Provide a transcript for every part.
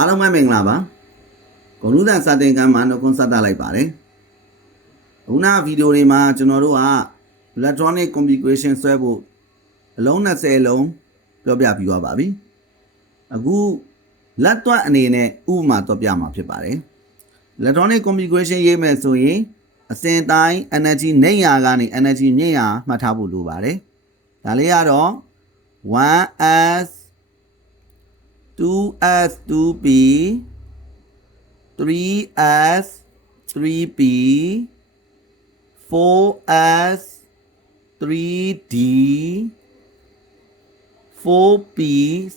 အားလုံးပဲမင်္ဂလာပါဂုဏ်ထူးသံစာသင်ခန်းမှာနှုတ်ခွန်းဆက်သလိုက်ပါတယ်ခုနဗီဒီယိုတွေမှာကျွန်တော်တို့က electronic configuration ဆွဲဖို့အလုံး20လုံးပြောပြပြီးသွားပါပြီအခုလက်တွက်အနေနဲ့ဥပမာတော့ပြမှာဖြစ်ပါတယ် electronic configuration ရေးမယ်ဆိုရင်အစဉ်တိုင်း energy နေရာကနေ energy မြင့်ရာမှတ်ထားဖို့လိုပါတယ်ဒါလေးကတော့ 1s 2s 2p 3s 3p 4s 3d 4p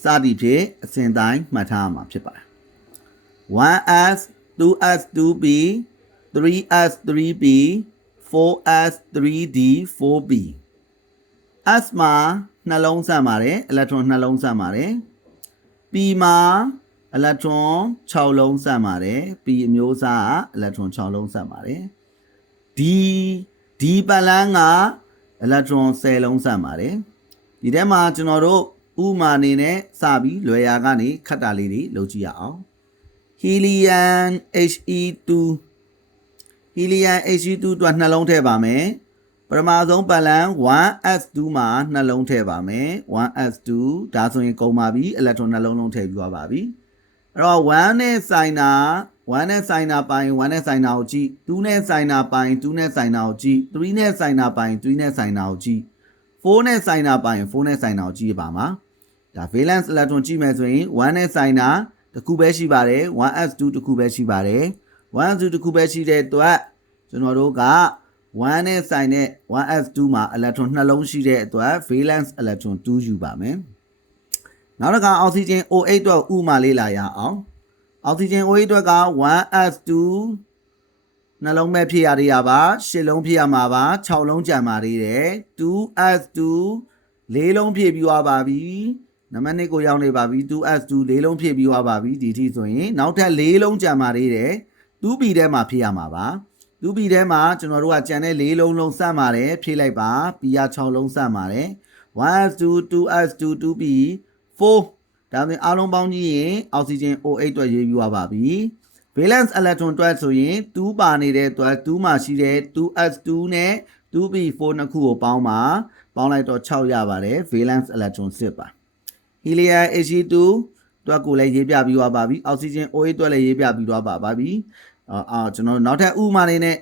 စသည်ဖြင့်အစဉ်တိုင်းမှတ်ထားမှာဖြစ်ပါတယ် 1s 2s 2p 3s 3p 4s 3d 4p s မှာနှလုံးစမ်းပါတယ် electron နှလုံးစမ်းပါတယ် p မှာ electron 6လုံးစမ်းပါတယ် p အမျိုးအစားက electron 6လုံးစမ်းပါတယ် d ပတ်လန်းက electron 10လုံးစမ်းပါတယ်ဒီထဲမှာကျွန်တော်တို့ဥမာအနေနဲ့စပြီးလွယ်ရာကနေခတ်တာလေးတွေလုပ်ကြည့်ရအောင် helium he2 helium he2 အတွက်နှလုံးထည့်ပါမယ်ပထမဆုံးပတ်လန်း 1s2 မှာနှလုံးထည့်ပါမယ် 1s2 ဒါဆိုရင်ကုန်ပါပြီ electron နှလုံးလုံးထည့်ပြီးသွားပါပြီအဲ့တော့1နဲ့ဆိုင်တာ1နဲ့ဆိုင်တာပိုင်း1နဲ့ဆိုင်တာကိုကြည့်2နဲ့ဆိုင်တာပိုင်း2နဲ့ဆိုင်တာကိုကြည့်3နဲ့ဆိုင်တာပိုင်း3နဲ့ဆိုင်တာကိုကြည့်4နဲ့ဆိုင်တာပိုင်း4နဲ့ဆိုင်တာကိုကြည့်ပါမှာဒါ valence electron ကြည့်မယ်ဆိုရင်1နဲ့ဆိုင်တာတစ်ခုပဲရှိပါတယ် 1s2 တစ်ခုပဲရှိပါတယ် 1s2 တစ်ခုပဲရှိတဲ့အတွက်ကျွန်တော်တို့က1နဲ့ဆိုင်တဲ့ 1s2 မှာ electron နှလုံးရှိတဲ့အတွက် valence electron 2ယူပါမယ်နောက်တစ်ခါ oxygen O8 အတွက်ဥမာလေးလာရအောင် oxygen O8 အတွက်က 1s2 နှလုံးပဲဖြည့်ရပါ8လုံးဖြည့်ရမှာပါ6လုံးကျန်ပါသေးတယ် 2s2 4လုံးဖြည့်ပြီးသွားပါပြီနံပါတ်2ကိုရောက်နေပါပြီ 2s2 4လုံးဖြည့်ပြီးသွားပါပြီဒီထိဆိုရင်နောက်ထပ်4လုံးကျန်ပါသေးတယ် 2p ထဲမှာဖြည့်ရမှာပါ 2p ထဲမှာကျွန်တော်တို့ကကျန်တဲ့4လုံးလုံးစမ်းပါတယ်ဖြည့်လိုက်ပါ p က6လုံးစမ်းပါတယ် 1s2 2s2 2p 4ဒါဆိုရင်အားလုံးပေါင်းကြည့်ရင် oxygen O8 အတွက်ရေးပြီးသွားပါပြီ valence electron အတွက်ဆိုရင်2ပါနေတဲ့အတွက်2မှာရှိတဲ့ 2s2 နဲ့ 2p4 နှစ်ခုကိုပေါင်းလိုက်တော့6ရပါတယ် valence electron 6ပါ helium he2 အတွက်ကိုလည်းရေးပြပြီးသွားပါပြီ oxygen O8 အတွက်လည်းရေးပြပြီးသွားပါပြီကျွန်တော်နောက်ထပ်ဥမာနေနဲ့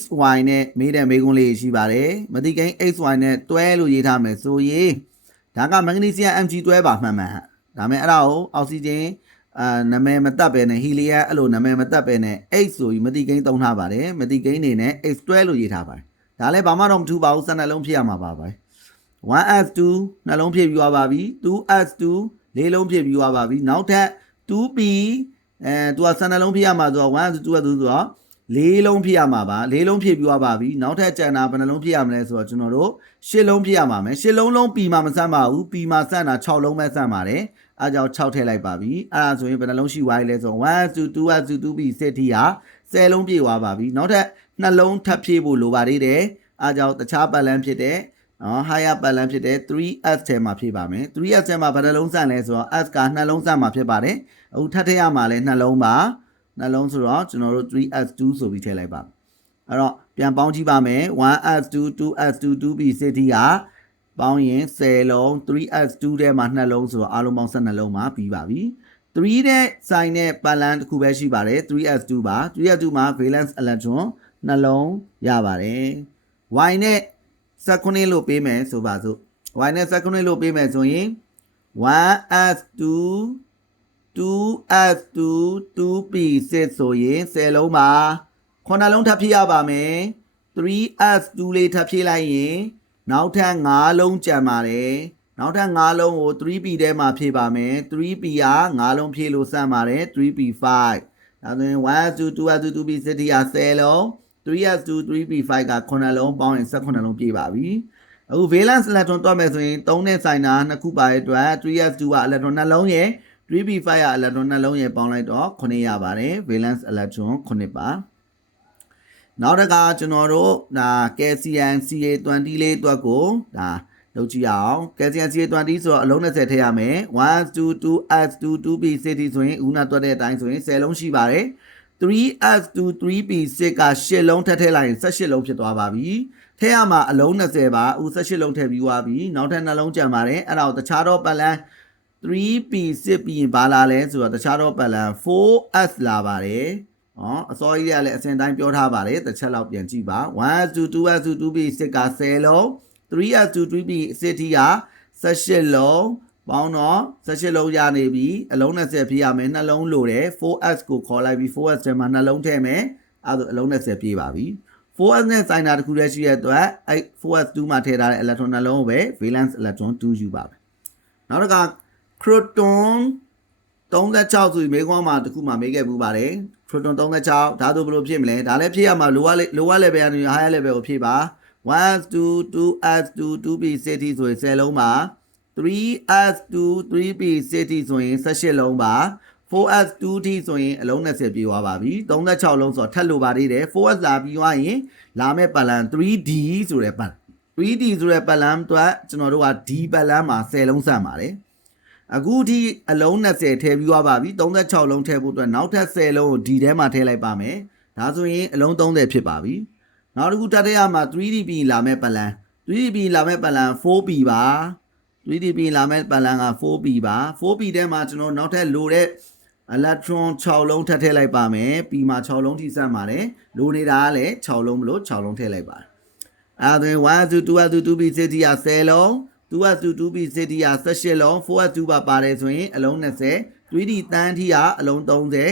HY နဲ့မေးတဲ့မေးခွန်းလေးရှိပါတယ်မသိကိန်း HY နဲ့တွဲလို့ရေးထားမယ်ဆိုရင်ဒါက magnesium Mg တွဲပါမှန်မှန်ဒါမဲ့အဲ့ဒါကို oxygen နာမည်မတက်ပဲနဲ့ helium အဲ့လိုနာမည်မတက်ပဲနဲ့ H ဆိုပြီးမသိကိန်းသုံးထားပါတယ်မသိကိန်းနေနဲ့ H တွဲလို့ရေးထားပါတယ်ဒါလည်းဘာမှတော့မထူပါဘူး12လုံးဖြည့်ရမှာပါပဲ 1s2 နှလုံးဖြည့်ပြီးသွားပါပြီ 2s2 4လုံးဖြည့်ပြီးသွားပါပြီနောက်ထပ် 2p သူက12လုံးဖြည့်ရမှာဆိုတော့ 1s2 ဆိုတော့4လုံးဖြည့်ရမှာပါ4လုံးဖြည့်ပြီးသွားပါပြီနောက်ထပ်ကျန်တာဘယ်နှလုံးဖြည့်ရမလဲဆိုတော့ကျွန်တော်တို့8လုံးဖြည့်ရမှာမယ်8လုံးလုံး p မှာမစမ်းပါဘူး p မှာစမ်းတာ6လုံးပဲစမ်းပါတယ်အဲကြောင့်6ထည့်လိုက်ပါပြီအဲ့ဒါဆိုရင်ဘယ်နှလုံးရှိသွားလဲဆိုတော့ 1s2 2s2 2p 7ထိဟာ10လုံးပြည့်သွားပါပြီနောက်ထပ်2လုံးထပ်ဖြည့်ဖို့လိုပါသေးတယ်အဲကြောင့်တခြားပတ်လန်းဖြစ်တဲ့higher ပတ်လန်းဖြစ်တဲ့ 3s ထဲမှာဖြည့်ပါမယ် 3s ထဲမှာဘယ်နှလုံးစမ်းလဲဆိုတော့ s က2လုံးစမ်းမှာဖြစ်ပါတယ်အခုထပ်ထည့်ရမှာလဲ2လုံးပါ2လုံးဆိုတော့ကျွန်တော်တို့ 3s2 ဆိုပြီးထည့်လိုက်ပါအဲ့တော့ပြန်ပေါင်းကြည့်ပါမယ် 1s2 2s2 2p 7ထိဟာပေါင်းရင်10လုံး 3s2 ထဲမှာ2လုံးဆိုတော့အားလုံးပေါင်း12လုံးမှာပြီးပါပြီ3နဲ့ဆိုင်တဲ့ပတ်လန်းတစ်ခုပဲရှိပါတယ် 3s2 ပါ 3s2 မှာ valence electron နှလုံးရပါတယ် y နဲ့19လို့ပေးမယ်ဆိုပါစို့ y နဲ့19လို့ပေးမယ်ဆိုရင် 1s2 2s2 2p6 ဆိုရင်10လုံးပါ9လုံးထပ်ဖြည့်ရပါမယ် 3s2 လေးထပ်ဖြည့်လိုက်ရင်နောက်ထပ်5လုံးကျန်ပါတယ်နောက်ထပ်5လုံးကို 3p ထဲမှာဖြည့်ပါမယ် 3p က5လုံးဖြည့်လို့စမ်းပါတယ် 3p5 ဒါဆိုရင် 1s2 2s2 2p6 က10လုံး 3s2 3p5 က9လုံးပေါင်းရင်18လုံးပြည့်ပါပြီအခု valence electron တွက်မယ်ဆိုရင်3နဲ့ဆိုင်တာ2ခုပါတဲ့အတွက် 3s2 က electron 2လုံးရဲ့ 3p5 က electron 2လုံးရဲ့ပေါင်းလိုက်တော့9ရပါတယ် valence electron 9ပါနောက်တစ်ခါကျွန်တော်တို့ဒါ calcium Ca20 လေးအတွက်ကိုဒါ လုပ်ကြည့်အောင်ကယ်လ်ဆီယမ် CA20 ဆိုတော့အလုံး20ထည့်ရမယ်1 2 2s2 2p6 ဆိုရင်ဦးနာတွက်တဲ့အတိုင်းဆိုရင်10လုံးရှိပါတယ် 3s2 3p6 က10လုံးထည့်လိုက်ရင်18လုံးဖြစ်သွားပါပြီထည့်ရမှာအလုံး20ပါဦး18လုံးထည့်ပြီးသွားပြီနောက်ထပ်2လုံးကျန်ပါတယ်အဲ့ဒါကိုတခြားတော့ပတ်လန်း 3p6 ပြီးရင်ဘာလာလဲဆိုတော့တခြားတော့ပတ်လန်း 4s လာပါတယ်အစောကြီးကလည်းအစဉ်တိုင်းပြောထားပါတယ်တစ်ချက်လောက်ပြန်ကြည့်ပါ 1s2 2s2 2p6 က10လုံး 3s2 3p6 က18လုံးပေါင်းတော့18လုံးရနေပြီအလုံး20ပြည့်ရမယ်နှလုံးလိုတယ် 4s ကိုခေါ်လိုက်ပြီး 4s ထဲမှာနှလုံးထည့်မယ်အဲ့ဒါအလုံး20ပြည့်ပါပြီ 4s နဲ့ဆိုင်တာတစ်ခုတည်းရှိတဲ့အတွက်အဲ့ 4s 2မှာထည့်ထားတဲ့ electron နှလုံးကိုပဲ valence electron 2 ယူပါပဲနောက်တစ်ခါ proton 36ဆိုပြီးမေးခွန်းမှာတစ်ခုမှမေးခဲ့ပူပါတယ် proton 36ဒါဆိုဘယ်လိုဖြစ်မလဲဒါလည်းဖြစ်ရမှာ lower level ကနေ higher level ကိုဖြည့်ပါ 1s2 2s2 2p6 ဆိုရင်10လုံးပါ 3s2 3p6 ဆိုရင်18လုံးပါ 4s2 t ဆိုရင်အလုံး20ပြေးသွားပါပြီ36လုံးဆိုတော့ထပ်လိုပါသေးတယ် 4s လာပြီးသွားရင်လာမဲ့ပတ်လန်း 3d ဆိုတဲ့ပတ် 3d ဆိုတဲ့ပတ်လန်းတော့ကျွန်တော်တို့က d ပတ်လန်းမှာ10လုံးစမ်းပါတယ်အခုဒီအလုံး20ထည့်ပြီးသွားပါပြီ36လုံးထည့်ဖို့အတွက်နောက်ထပ်10လုံးကို d ထဲမှာထည့်လိုက်ပါမယ်ဒါဆိုရင်အလုံး30ဖြစ်ပါပြီနောက်တစ်ခုတတိယမှာ 3d ပြီးလာမဲ့ပတ်လန်း 3d ပြီးလာမဲ့ပတ်လန်း 4p ပါ 3d ပြီးလာမဲ့ပတ်လန်းက 4p ပါ 4p ထဲမှာကျွန်တော်နောက်ထပ်လိုတဲ့ electron 6လုံးထပ်ထည့်လိုက်ပါမယ် p မှာ6လုံးထိစမ်းပါတယ်လိုနေတာကလည်း6လုံးမလို့6လုံးထည့်လိုက်ပါတယ်အဲဒါဆိုရင် 1s2 2s2 2p6 က10လုံး 2s2 2p6 က18လုံး 4s2 ပါပါတယ်ဆိုရင်အလုံး20 3d တန်းထိကအလုံး30ဒီ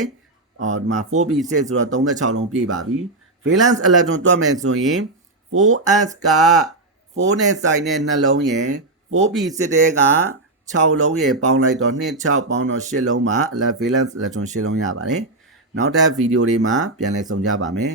မှာ 4p6 ဆိုတော့36လုံးပြည့်ပါပြီ valence electron တွက်မယ်ဆိုရင် 4s က4နဲ့ဆိုင်တဲ့နှလုံးရယ် 4p6 တဲက6လုံးရယ်ပေါင်းလိုက်တော့2 6ပေါင်းတော့8လုံးမှာ valence electron 8လုံးရပါတယ်နောက်ထပ်ဗီဒီယိုလေးမှာပြန်လည်ဆုံကြပါမယ်